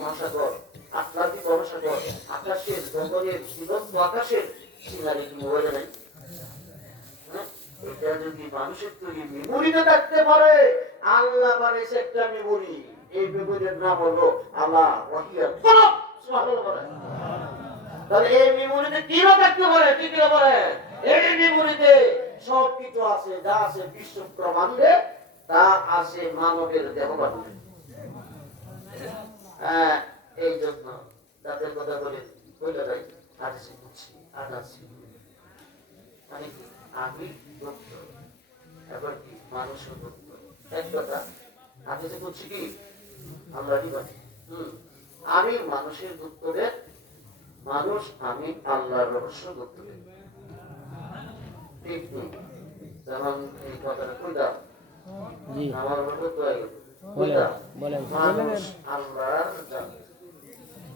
মহাসাগর, আটলান্টিক মহাসাগর, আকাশের জঙ্গলের জীবন্ত আকাশের সিনারি কি মোবাইলে নাই? এটা যদি মানুষের তৈরি মেমোরিতে থাকতে পারে, আল্লাহ বানাইছে একটা মেমোরি। এই মেমোরির নাম হলো আল্লাহ ওয়াহিয়ার কলম তাহলে এই মেমোরিতে কি থাকতে পারে? কি কি পারে এই মেমোরিতে সব কিছু আছে, যা আছে বিশ্ব ব্রহ্মাণ্ডে তা আছে মানবের দেহ বান্ধে হ্যাঁ এই জন্য কথা বলে বুঝছি মানে কি? আমি ভক্ত এবার কি? মানুষও ভক্ত। এক কথা হাদিসে বুঝছি কি? আমরা হুম আমি মানুষের ভক্তদের মানুষ আমি আল্লাহর রহস্য পারি ঠিক নেই। যেমন এই কথাটা জি। আমার তো এই কই বলেন মানুষ আল্লাহর জাত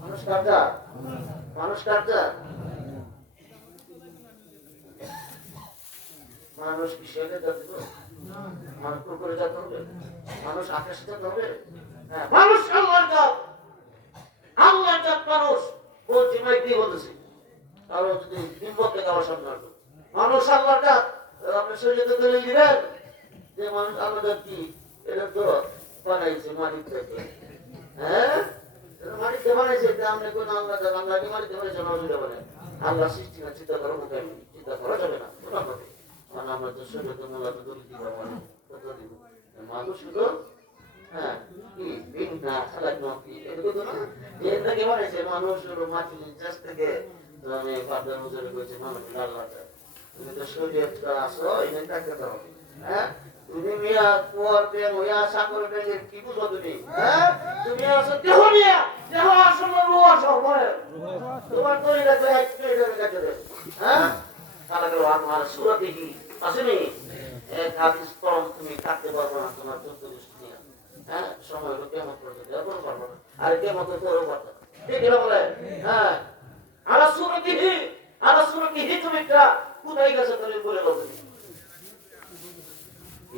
মানুষ কার মানুষ কার জাত মানুষ কি জাত হবে মানুষ আকাশে জাত হবে হ্যাঁ, মানুষ আল্লাহর জাত আল্লাহর জাত মানুষ। বলছি ভাই কি বলতেছি? কারও যদি বিপদ থেকে আমার সামনে আসবে। মানুষ আল্লাহর জাত আপনি শরীরে দলিল দিবেন যে মানুষ আল্লাহ জাত কি? এটা তো বানাইছে থেকে। হ্যাঁ? তো তো মানে মানুষ শুধু হ্যাঁ কি? বিনা খালাক নকি এগুলো তো না এটাকে বানাইছে। মাটি থেকে মানে বাপদার নজরে করেছে মানুষ আল্লাহ তুমি তো শরীরে আসো এখানে থাকতে হ্যাঁ? তুমি মিয়া কুয়ার ব্যাং হইয়া সাগর ব্যাঙের কি বুঝো তুমি? হ্যাঁ? তুমি আসো দেহ নিয়া। দেহ আসলে রু আসো তোমার তৈরি রাখবে এক প্লেট হয়ে হ্যাঁ? তাহলে গেল আমার সুরতিহি আসেনি এক হাদিস কম তুমি কাটতে পারব না তোমার চোদ্দ নিয়ে। হ্যাঁ? সময় হলো কেমন করতে দেবো? পারব না। আর কেমন তো করব পারতো ঠিক না বলে? হ্যাঁ। আলা সুরতিহি। আলা সুরতিহি তুমি একটা কোথায় গেছে তুমি বলে বলো।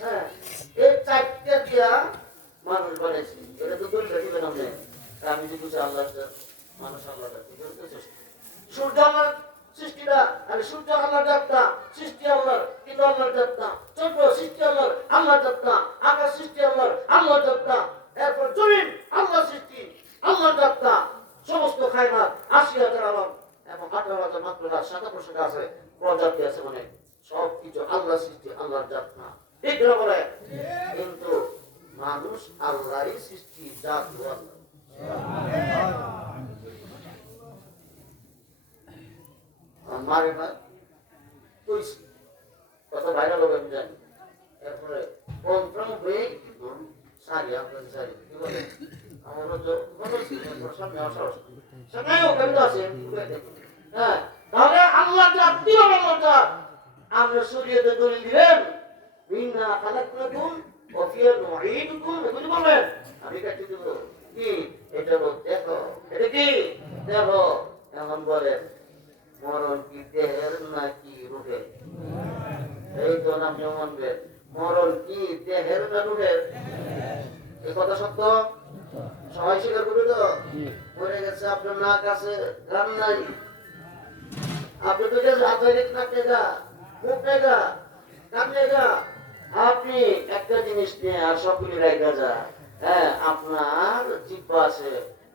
হ্যাঁ, এই চারটা দিয়া মানুষ বানাইছে। এটা তো দলিল দিবেন আপনি। আমি যে বুঝি আল্লাহ মানুষ আল্লাহ সূর্য আল্লাহর সৃষ্টিটা মানে সূর্য আল্লাহর জাতটা সৃষ্টি আল্লাহর কিন্তু আল্লাহর আকাশ সৃষ্টি আল্লাহর আল্লাহর জাতটা এরপর জমিন আল্লাহ সৃষ্টি আল্লাহর জাতটা সমস্ত খায়নাত আশি হাজার আলম এবং আঠারো হাজার মাত্র রাত সাদা পোশাক আছে প্রজাতি আছে মানে সব কিছু আল্লাহ সৃষ্টি আল্লাহর জাত না ঠিক না বলে কিন্তু মানুষ আল্লাহরই সৃষ্টি জাত আল্লাহ মারে না কইছি কত ভাইরাল হবে আমি জানি এরপরে কন্ট্রোল হয়ে সারি আপনার সারি কি বলে আমারও তো বলেছি এরপর সামনে আসা সামনে ওখানে তো আছে হ্যাঁ তাহলে আল্লাহ জাত কি হবে আল্লাহ জাত আমরা শরীয়তে দলিল দিলেন বিনা খালাকুম ওফিয়া নুঈদুকুম এগুলি বলবেন আমি কাটি দেব কি এটা বল দেখো এটা কি দেখো এমন বলেন মরণ কি দেহের নাকি রুহের এই তো নাম মানবেন কথা সত্য সবাই স্বীকার করবে তো মরে গেছে আপনার নাক আছে গান নাই আপনি তো গেছে হাত হয়ে নাক নেগা মুখ নেগা কান নেগা আপনি একটা জিনিস নিয়ে আর সবগুলি রেখা যা হ্যাঁ আপনার জিব্বা আছে।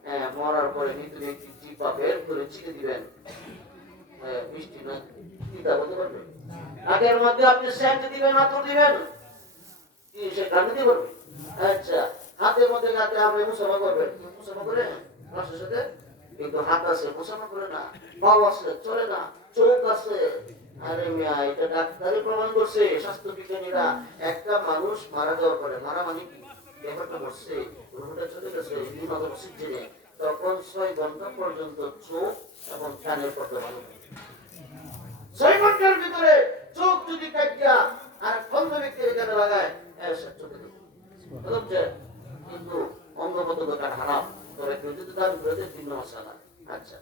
হ্যাঁ মরার পরে ভিতরে একটি জিব্বা বের করে চিকে দিবেন। হ্যাঁ, মিষ্টি না নাকের মধ্যে আপনি দিবেন আতর দিবেন? সে কানে দিয়ে পারবে আচ্ছা হাতের মধ্যে হাতে আপনি মুসাফা করবেন মুসাফা করে? মানুষের সাথে? কিন্তু হাত আছে মুসাফা করে না। পাও আছে চলে না। চোখ আছে। মানুষ মারা যাওয়ার পরে, মারা মানে কি? ব্যাপারটা বসছে রুমটা চলে গেছে? কিন্তু অঙ্গ প্রত্যঙ্গ তার হারাম। তবে কেউ দান মশালা আচ্ছা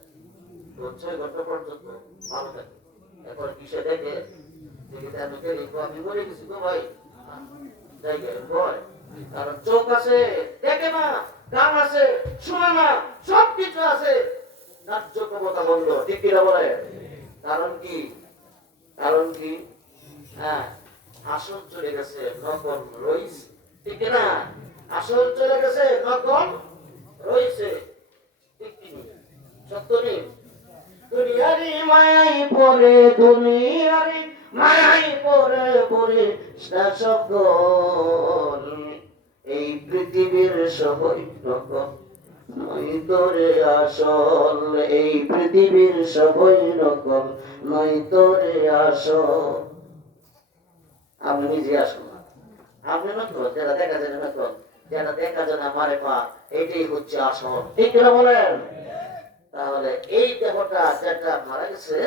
তো ছয় ঘণ্টা পর্যন্ত ভালো থাকে। এরপর কিসে দেখে দেখে আমি গেলি আমি মরে গেছি তো ভাই। কারণ চোখ আছে, দেখে না কান আছে, শোনে না সব কিছু আছে। ন্যায্য ক্ষমতা বন্ধ ঠিক কিনা বলে? কারণ কি? কারণ কি? হ্যাঁ আসল চলে গেছে, নকল রইছে। ঠিক না আসল চলে গেছে, নকল রইছে। ঠিক সত্য নেই। দুনিয়ারি মায়াই পরে, দুনিয়ারি মায়াই পরে পরে সকল এই পৃথিবীর সবই নকল নই তোরে আসল। এই পৃথিবীর সবই নকল নই তোরে আসল। আপনি নিজে আসুন আপনি নকল যেটা দেখা যায় না নকল যেটা দেখা যায় না মারে পা, এটাই হচ্ছে আসল। ঠিক বলেন? তাহলে এই দেহটা যেটা মারা গেছে,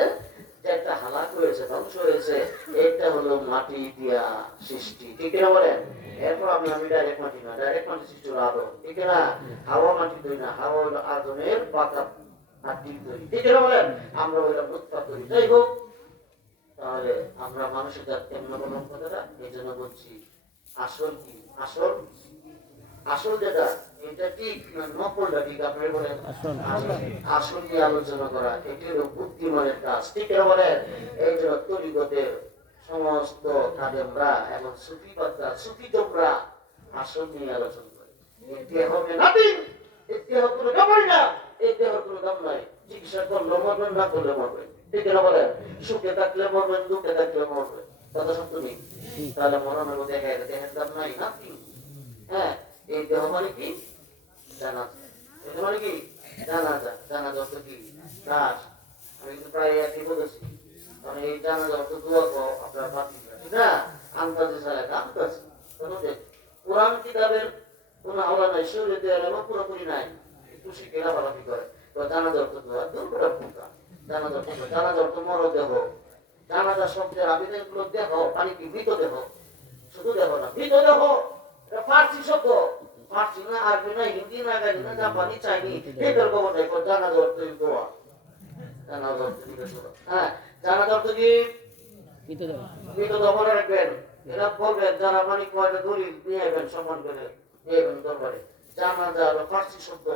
যেটা হালাক হয়েছে, ধ্বংস হয়েছে, এটা হলো মাটি দিয়া সৃষ্টি। ঠিক না বলেন? এরপর আমি ডাইরেক্ট মাটি না হাওয়া মাটি না, হাওয়া আদমের পাতা, মাটি বলেন? আমরা যাই হোক, তাহলে আমরা মানুষের কথাটা? এই জন্য বলছি কি? আসল? আসল যেটা এটা ঠিক না নকলটা ঠিক আপনি বলেন আসল নিয়ে আলোচনা করা। এটি হলো বুদ্ধিমানের কাজ। ঠিক বলেন? এই জন্য তরিগতের সমস্ত খাদেমরা এবং সুফি বাদ্দা সুফি নিয়ে আলোচনা করে। দেহ নাথিং এই দেহ কোনো ব্যাপার না এই দেহ কোনো দাম নাই। চিকিৎসা করলে মরবেন না করলে মরবেন। ঠিক না বলেন? সুখে থাকলে মরবেন দুঃখে থাকলে মরবেন। কথা সত্য নেই তাহলে মরণের মধ্যে দেখা দেহের দাম নাই নাথিং হ্যাঁ? এই দেহ মানে কি? জানাজা এটা মানে কি? জানাজা জানাজা অর্থ কি? দাস। আমি কিন্তু প্রায় একই বলেছি। মানে এই জানাজা অর্থ দোয়া কো আপনার বাতি ঠিক তোমাদের কোরআন কিতাবের কোনো হাওলা নাই শরীরে এবং পুরোপুরি নাই। একটু শিখে লাফালাফি করে? তো জানাজা অর্থ দোয়া দূর করে ভূমিকা জানাজা অর্থ জানাজা অর্থ মর দেহ জানাজা শব্দের আবেদনগুলো দেহ পানি কি মৃত দেহ। শুধু দেহ না, মৃত দেহ। এটা ফার্সি শব্দ। ফার্সি না আরবি না হিন্দি না গাড়ি না জাপানি চাইনি খবর নেই জানা দোয়া জানা দর্ত হ্যাঁ জানা দর্ত কি মৃত দখল রাখবেন এরা বলবেন যারা মানে কয়টা দলিল নিয়ে আসবেন সম্মান করে নিয়ে আসবেন দরবারে জানা যা হলো ফার্সি শব্দ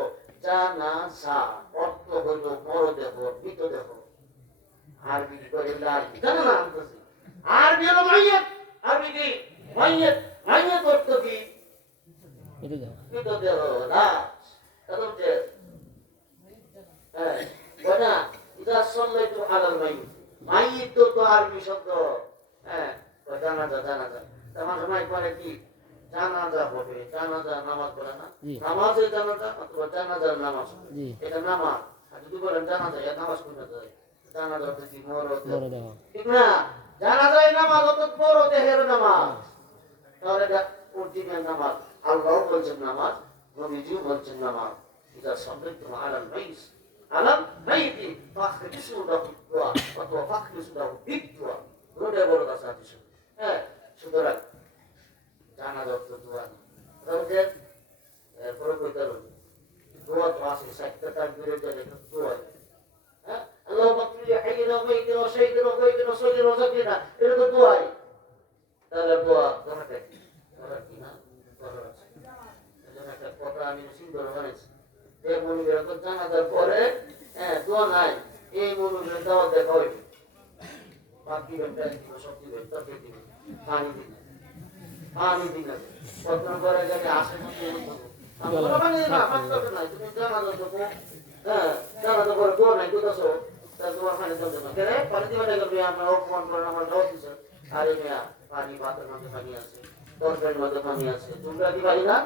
জানা যা অর্থ হইল মরদেহ মৃতদেহ আরবি করে আরবি জানো না। আরবি হলো মাইয়েত আরবি কি মাইয়েত মাইয়েত অর্থ কি আরবি শব্দ হ্যাঁ জানাজা জানাজা তখন সময় পরে কি জানাজা হবে জানাজা নামাজ পড়ে না জি। নামাজের জানাজা অথবা জানাজার নামাজ এটা নামাজ আর যদি বলেন জানাজা এটা নামাজ কোনটা যায় জানাজা হচ্ছে ঠিক না জানাজায় নামাজ অত বড় দেহের নামাজ তাহলে এটা নামাজ আল্লাহ বলছেন নামাজ নবীজিও বলছেন নামাজ সাল্লাইতুম আলাল মাইস আলাল মাইতি ফাখরিসু লাহু দুআ অথবা ফাখরিসু লাহু বিদুআ রোডে বড় কাছে আছে হ্যাঁ সুতরাং জানা দত্ত দোয়া। তাহলে এরপরে কইতে হবে, দোয়া তো আছে, সাহিত্য তার বিরুদ্ধে লেখা দোয়া হ্যাঁ আল্লাহ বাকরি হাইনা মাইতিনা শাইদিনা গায়বিনা সয়িদিনা জাকিনা এটা তো দোয়াই। তাহলে দোয়া, দোয়াটা কি? দোয়া কি না দোয়া আছে এজন্য একটা কথা হ্যাঁ এই দিবেন পানি দিবেন পানি দিবেন কত হ্যাঁ পানি আরে মিয়া পানি ভাতের মধ্যে পানি আছে। তরকারির মধ্যে পানি আছে। তোমরা কি পানি না?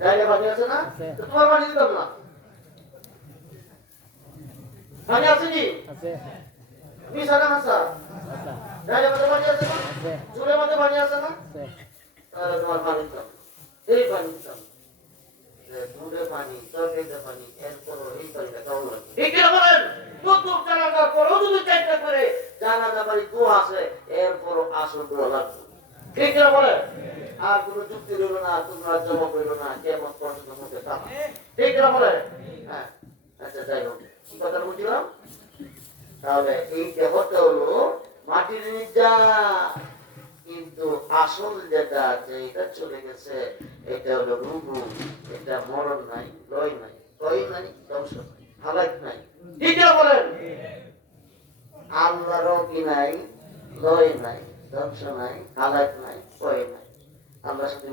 ডাইরে পানি আছে না? তোমার পানি দিতাম না। পানি আছে কি? বিছানা আছে ডাইরে মধ্যে পানি আছে না? চুলের মধ্যে পানি আছে না? তাহলে তোমার পানি দিতাম এই পানি দিতাম যে পানি তরকারিতে পানি এরপরও এই পানিটা কেমন লাগে ঠিক বলেন? চতুর জানাজার পরও যদি চেষ্টা করে। জানাজা বাড়ি দোয়া আছে এরপরও আসল দোয়া লাগবে। ঠিক বলেন? আর কোনো যুক্তি রইল না তোমরা জমা করল না কেমন পর্যন্ত থাকা ঠিক কিনা বলেন? হ্যাঁ। আচ্ছা যাই হোক কি কথা বুঝলাম তাহলে এই দেহটা হলো মাটির নির্যা কিন্তু আসল যেটা আছে এটা চলে গেছে এটা হলো রুহু। এটা মরণ নাই লয় নাই লয় নাই ধ্বংস নাই হালাক নাই। ঠিক আছে বলেন? আল্লাহরও কি নাই? লয় নাই ধ্বংস নাই হালাক নাই লয় নাই। আল্লাহর সাথে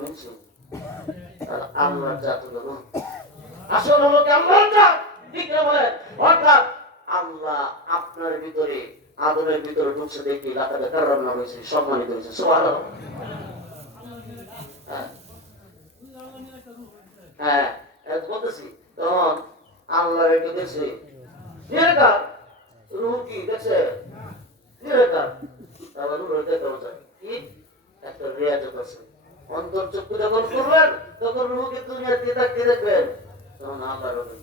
অর্থাৎ আল্লাহ আপনার ভিতরে আদরের ভিতরে ঢুকছে দেখি লাতাকে হয়েছে? সম্মানিত হয়েছে। হ্যাঁ। হ্যাঁ বলতেছি, তখন আল্লাহ রেখে দেখছে, নিরাকার। রুহ কি? একটা রিয়াজত আছে। অন্তর চক্ষু যখন করবেন তখন রুহকে দুনিয়ার কে থাকতে দেখবেন তখন আল্লাহ রবে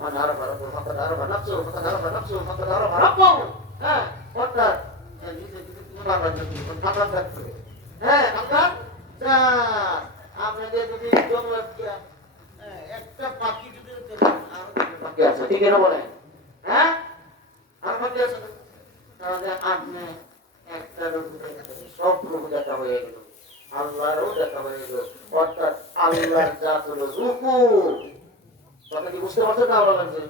من عرف ربه فقد عرف نفسه فقد عرف نفسه فقد عرف ربه হ্যাঁ অর্থাৎ হ্যাঁ অর্থাৎ আপনাদের যদি জঙ্গল একটা পাখি যদি পাখি আছে ঠিক আছে বলেন হ্যাঁ আর পাখি আছে না? তাহলে আপনি একটা রূপ দেখে সব রূপ দেখা হয়ে গেল আল্লাহরও দেখা হয়ে গেল। অর্থাৎ আল্লাহর জাত হলো রূপু কথা কি বুঝতে পারছেন না লাগছে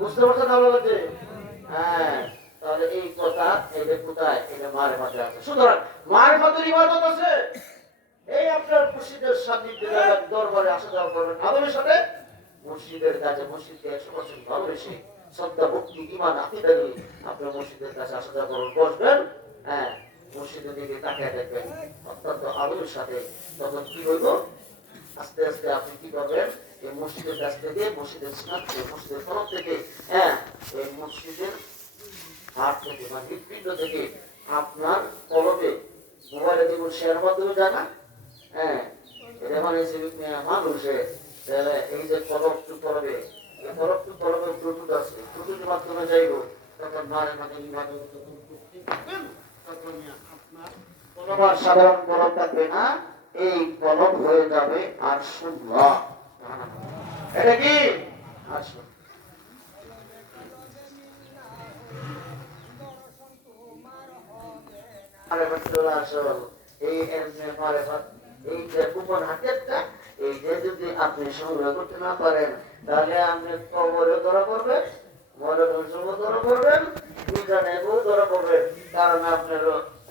বুঝতে পারছেন না লাগছে হ্যাঁ তাহলে এই কথা, এটা কোথায়? এটা মারে মাঠে আছে। সুতরাং মারে মাঠের ইবাদত আছে। এই আপনার মুর্শিদের সান্নিধ্যে দরবারে আসা যাওয়া করবেন। আদমের সাথে? মুর্শিদের কাছে, মুর্শিদকে একশো পার্সেন্ট ভালোবেসে শ্রদ্ধা ভক্তি ইমান আকিদা আপনার মুর্শিদের কাছে আসা যাওয়া করবেন, বসবেন। হ্যাঁ মুর্শিদের দিকে তাকিয়ে দেখবেন, অত্যন্ত সাথে তখন কি হইব? আস্তে আস্তে আপনি কি করবেন? এই মসজিদের কাছ থেকে, মসজিদের মসজিদের হ্যাঁ এই মসজিদের আপনার কলবে মোবাইলে দেখুন, শেয়ার মাধ্যমে জানা হ্যাঁ এটা মানে যে এই যে কলবটু করবে, এই কলবটু করবে, ব্লুটুথ আছে, ব্লুটুথের মাধ্যমে যাইব। তখন মানে ইমানে এই কলম হয়ে যাবে আর এটা কি? এই যে গোপন হাতেরটা এই যে যদি আপনি সংগ্রহ করতে না পারেন, তাহলে আপনি কবরে ধরা করবেন বংশও ধরা করবেন দুজনেও ধরা করবেন কারণ আপনার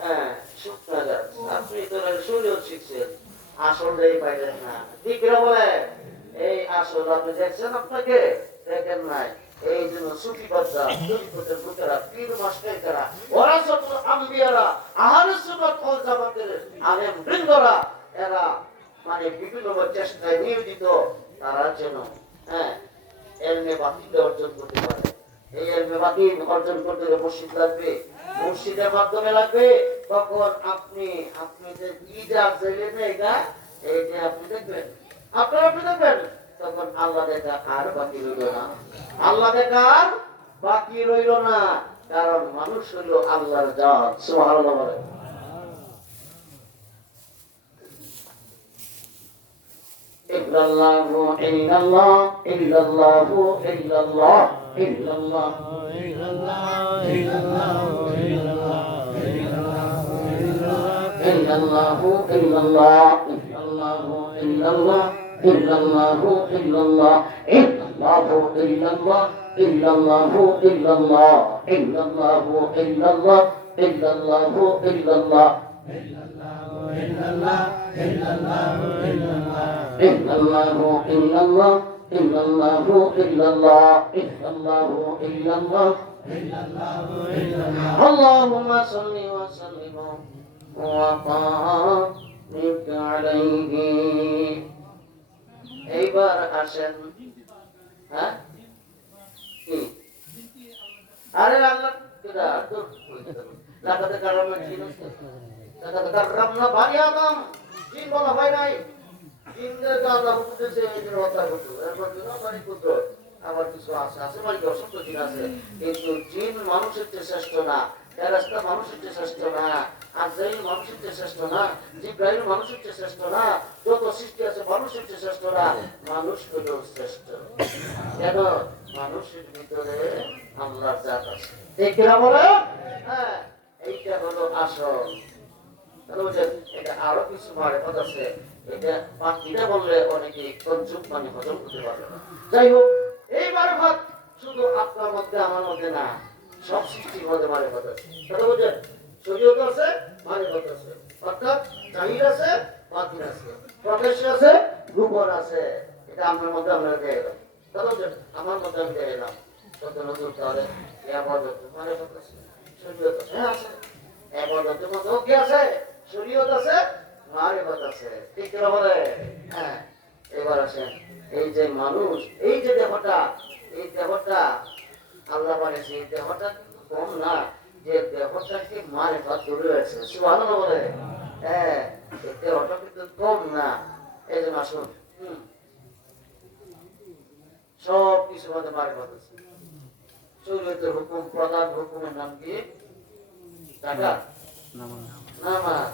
হ্যাঁ শুকনা গাছ আপনি তো শরীর না। ঠিক বলে এই আসল আপনি এই জন্য সুফি বাদ্দা দরিদ্রদের লোকেরা পীর মাস্টাররা, ওরা সব আম্বিয়ারা আহারের সুন্নাত বৃন্দরা, এরা মানে বিভিন্ন চেষ্টায় নিয়োজিত, তারা যেন হ্যাঁ এলমে বাতিল অর্জন করতে পারে। এই এলমে বাতিল অর্জন আল্লাহ আর বাকি রইল না। আল্লাহ দেখা আর বাকি রইল না। কারণ মানুষ হইল আল্লাহর জান। সুহার বলে ইল্লাল্লাহু ইল্লাল্লাহ إلا الله إلا الله إلا الله إلا الله إلا الله إلا الله إلا الله إلا الله إلا الله إلا الله إلا الله إلا الله إلا الله إلا الله إلا الله إلا الله illallah illallah illallah illallah Allahumma salli wa sallim wa barik alayhi এইবার আসেন হ্যাঁ আরে আল্লাহ লাকাতে কারামা ছিল লাকাতে কারামনা ভারী আদম জিন বলা হয় নাই কেন মানুষের ভিতরে আল্লাহর জাত বলে হ্যাঁ এইটা হলো এটা আরও কিছু মারেফত আছে। এটা বললে অনেকে কনজুম মানে হজম করতে পারবে যাই হোক এই মারেফত শুধু আপনার মধ্যে, আমার মধ্যে না, সব সৃষ্টির মধ্যে মারেফত আপনার মধ্যে আমরা বলছেন? আমার মধ্যে আমি দিয়ে এলাম তত নজর তাহলে মারেফত হ্যাঁ আছে। আবাদতের মধ্যেও কি আছে মারেফত আছে। ঠিক বলে? হ্যাঁ এবার আসেন এই যে মানুষ এই যে দেহটা এই দেহটা আল্লাহ বানিয়েছে এই দেহটা কিন্তু কম না যে দেহটাকে বলে। হ্যাঁ এই দেহটা কিন্তু কম না। এই যে আসুন। হুম। সব কিছু মধ্যে মারেফত আছে শরীয়তের হুকুম প্রধান হুকুমের নাম কি? টাকা নামাজ।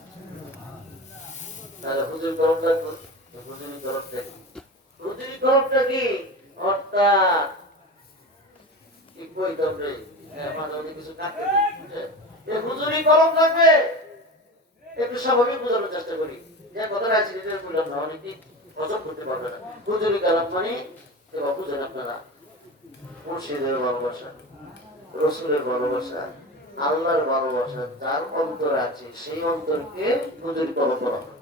তাহলে হুজুর তরফটা হুজুরি তরফটা কি? হুজুরি তরফটা কি? অর্থাৎ কি কই তবে মাঝে মাঝে কিছু কাটতে দিই হুজুরি কলম থাকবে? একটু স্বাভাবিক বোঝানোর চেষ্টা করি। যে কথাটা আছে যেটা বললাম না অনেকেই হজম করতে পারবে না। হুজুরি কালাম মানে এবার বুঝেন আপনারা। মুর্শিদের ভালোবাসা, রসুলের ভালোবাসা, আল্লাহর ভালোবাসা, যার অন্তর আছে, সেই অন্তরকে হুজুরি কলম করা হয়।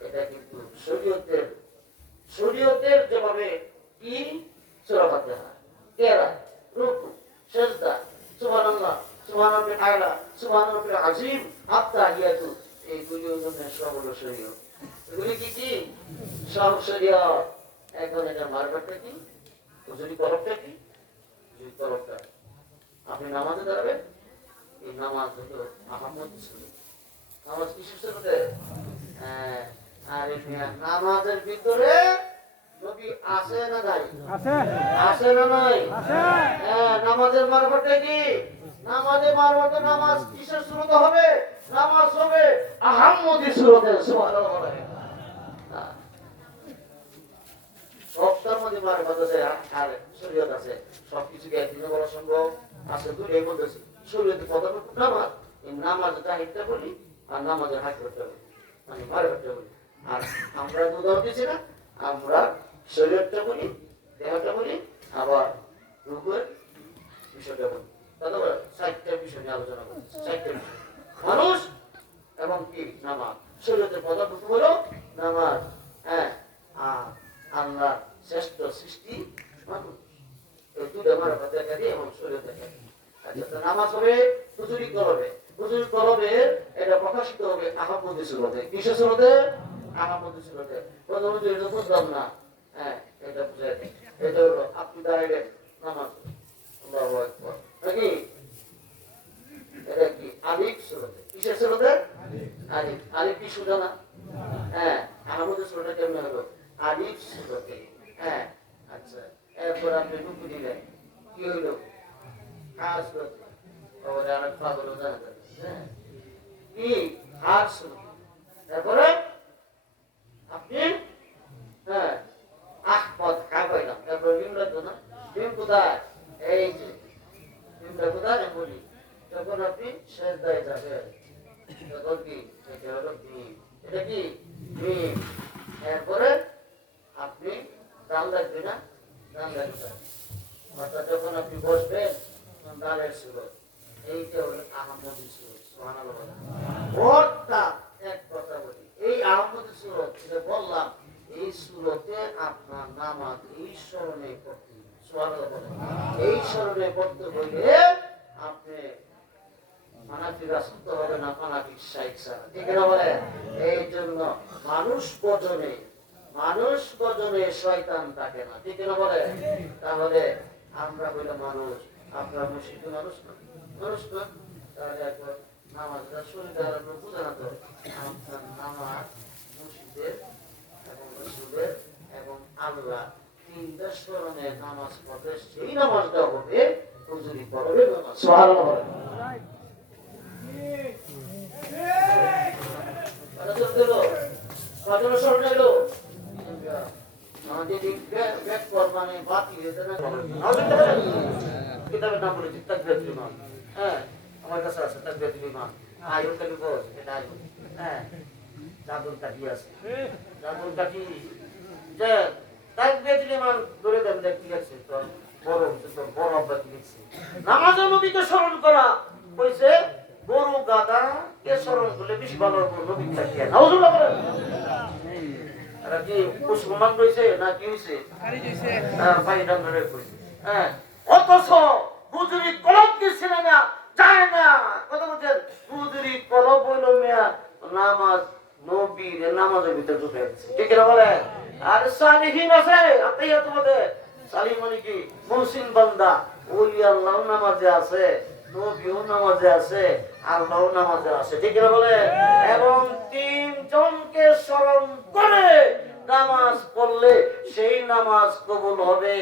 এটা কিন্তু শরীয়তের শরীয়তের যেভাবে কি সূরা ফাতিহা? কেরা রুকু সেজদা, সুবহানাল্লাহ সুবহানাল্লাহ আলা সুবহানাল্লাহ আযীম আত্তাহিয়াতু এইগুলি হচ্ছে সব হলো শরীয়ত। এগুলি কি কি? সব শরীয়ত। এখন এটা মারবারটা কি? হুজুরি তরফটা কি? হুজুরি তরফটা। আপনি নামাজে দাঁড়াবেন? এই নামাজ হলো আহমদ নামাজ কিসের সাথে হ্যাঁ। আর নামাজের ভিতরে নবী আছে না নাই? আছে আছে না নাই? আছে হ্যাঁ নামাজের মারফতে কি? নামাজে মারফতে নামাজ কিসের হবে? নামাজ হবে সুবহানাল্লাহ। হ্যাঁ। মধ্যে মারফত আছে আর শরীয়ত আছে। সবকিছুকে একদিনে বলা সম্ভব? আছে দুটোই বলতেছি শরীয়তে প্রধান নামাজ। এই নামাজের তাহিদটা বলি আর নামাজের হাকিকতটা বলি। মানে মারফতটা বলি। আর আমরা দুধ দিচ্ছি না, আমরা শরীরটা বলি, দেহটা বলি, আবার রূপের বিষয়টা বলি। চারটা বিষয় আলোচনা মানুষ নামাজ। শরীরের প্রধান নামাজ। হ্যাঁ আর আল্লাহ শ্রেষ্ঠ সৃষ্টি মানুষ। এবং শরীর আচ্ছা নামাজ হবে হুজুরি করবে হুজুরি করবে এটা প্রকাশিত হবে আহমদি সুরতে। কিসের সুরতে? না। হ্যাঁ কি? হ্যাঁ হ্যাঁ আচ্ছা। এরপর আপনি দিলেন। কি হইল? যাবে। হ্যাঁ। কি? তারপরে আপনি হ্যাঁ আহমদ খাবাইলাম তারপর ডিম লাগতো না ডিম কোথায় এই যে ডিমটা কোথায় আমি বলি যখন এটা হলো ডিম এটা কি? ডিম এরপরে আপনি ডাল লাগবে না? লাগবে অর্থাৎ যখন আপনি বসবেন, তখন এইটা হলো আহমদি এক কথা বলি। এই আহমদি সুরত বললাম, এই সুরতে আপনার নামাজ এই স্মরণে করতে হবে। এই স্মরণে করতে হইলে আপনি মানাফি রাসুলতে হবে, না মানাফি শাইখ ছাড়া ঠিক না বলে এই জন্য মানুষ বলে তাহলে আমরা নামাজটা শরীরে আলাদা বুঝে নামাজ মসজিদের এবং রসুলের তিনটা স্মরণে নামাজ পড়বে, সেই নামাজটা হবে হুজুরি পড়বে নামাজ। কিতাবের। হ্যাঁ, আমার কাছে। হ্যাঁ, জাদুর কাঠি আছে। জাদুর কাঠি, যে তাকবীরাতুল ইমান দেন, দেখ কি আছে, তোর বড় হচ্ছে, তোর বড় আব্বা কি লিখছে। নামাজে নবীকে স্মরণ করা হয়েছে গরু গাদা কে স্মরণ করলে বেশি ভালো হবে নবী থাকিয়া নাউজুবিল্লাহ বলেন এরা কি মুসলমান রয়েছে না কি হয়েছে? হ্যাঁ। হ্যাঁ, অথচ হুজুরি কলম কি ছিলেন না যায় না। কথা বলছেন হুজুরি কলম হইল মেয়া নামাজ নবীর নামাজের ভিতরে ঢুকে ঠিক না বলে আর সালিহীন আছে আপনি বলে সালিহ মানে কি? মুহসিন বান্দা ওলি আল্লাহ নামাজে আছে নবীও নামাজে আছে। আল্লাহ নামাজে আছে। ঠিক না বলে? এবং তিনজনকে স্মরণ করে নামাজ পড়লে সেই নামাজ কবুল হবে।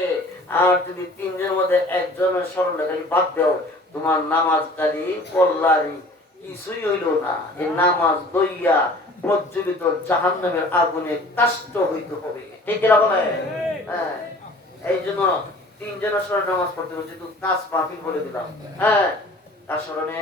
আর যদি তিনজনের মধ্যে একজনের স্মরণ খালি বাদ দাও তোমার নামাজ পড়লারি কিছুই হইল না। এই নামাজ দইয়া প্রজ্বলিত জাহান নামের আগুনে কাষ্ট হইতে হবে। ঠিক না বলে? হ্যাঁ। এই জন্য তিনজনের স্মরণে নামাজ পড়তে হবে যেহেতু কাজ বাতিল বলে দিলাম। হ্যাঁ। তার স্মরণে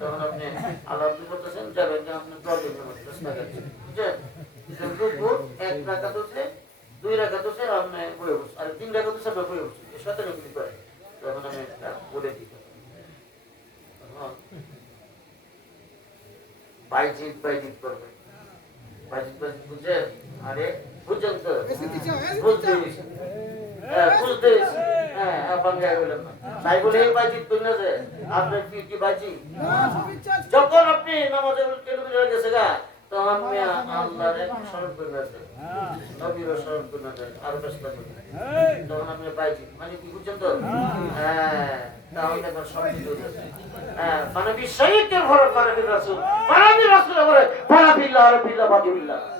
তখন আপনি আল্লাহ করতেছেন যাবেন আপনি দুপুর এক রাখা দোষে দুই রাখা দোষে আপনি বয়ে বসে, আর তিন রাখা দোষে আপনি বয়ে করবে। বাইজিৎ বাইজিৎ বুঝে? আরে বুঝছেন তো বুঝতে হ্যাঁ হ্যাঁ আপন গায়ে বললাম না তাই বলে এই বাইজিৎ করি যে? আপনার কি কি বাইজি যখন আপনি নামাজে কেটে গেছে গা তখন আপনি আল্লাহরে স্মরণ করে না যায় স্মরণ করে না আরও বেশ তখন আপনি বাইজি মানে কি বুঝছেন তো হ্যাঁ তাহলে এবার সব কিছু হ্যাঁ মানে বিষয়কে ভর করে রাসূল পারাবি রাসূল বলে পারাবিল্লাহ আর বিল্লাহ বাদিবিল্লাহ আপনারা বুঝছেন? মসজিদকে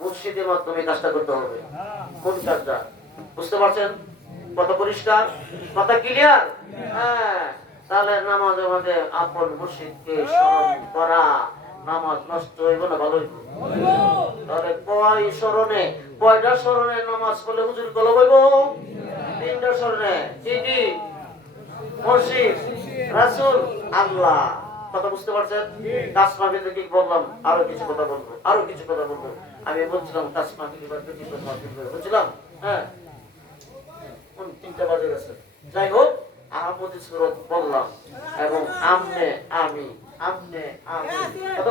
মুর্শিদের মাধ্যমে কাজটা করতে হবে। কোন কাজটা? বুঝতে পারছেন? কত পরিষ্কার? কথা ক্লিয়ার হ্যাঁ। তাহলে নামাজের মধ্যে আপন মুর্শিদকে স্মরণ করা। নামাজ নষ্ট হইব না স্মরণে? নামাজ পড়লে হুজুর কল তিনটা স্মরণে। কি কি? আল্লাহ। কথা বুঝতে পারছেন? থেকে বললাম, আরও কিছু কথা বলব, আরও কিছু কথা বলব। আমি বলছিলাম কথা বলব। বুঝলাম? হ্যাঁ। তিনটা বাজে গেছে। যাই হোক, আহমদি সুরত বললাম, এবং আমনে আমি আমনে আমি। কথা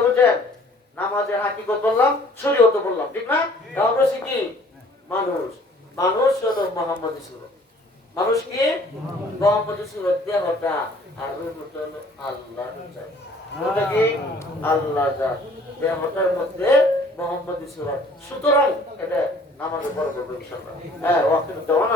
নামাজের হাকিকত বললাম, শরীয়ত বললাম, ঠিক না? কি? মানুষ। মানুষ হলো সুরত। মানুষ কি? মোহাম্মদ সুরত দেহটা আর রূপটা হলো আল্লাহ কি? আল্লাহ দেহটার মধ্যে মোহাম্মদ সুরত সুতরাং এটা নামাজে পড়া করব ইনশাআল্লাহ। হ্যাঁ ওয়াকিল দেওয়ান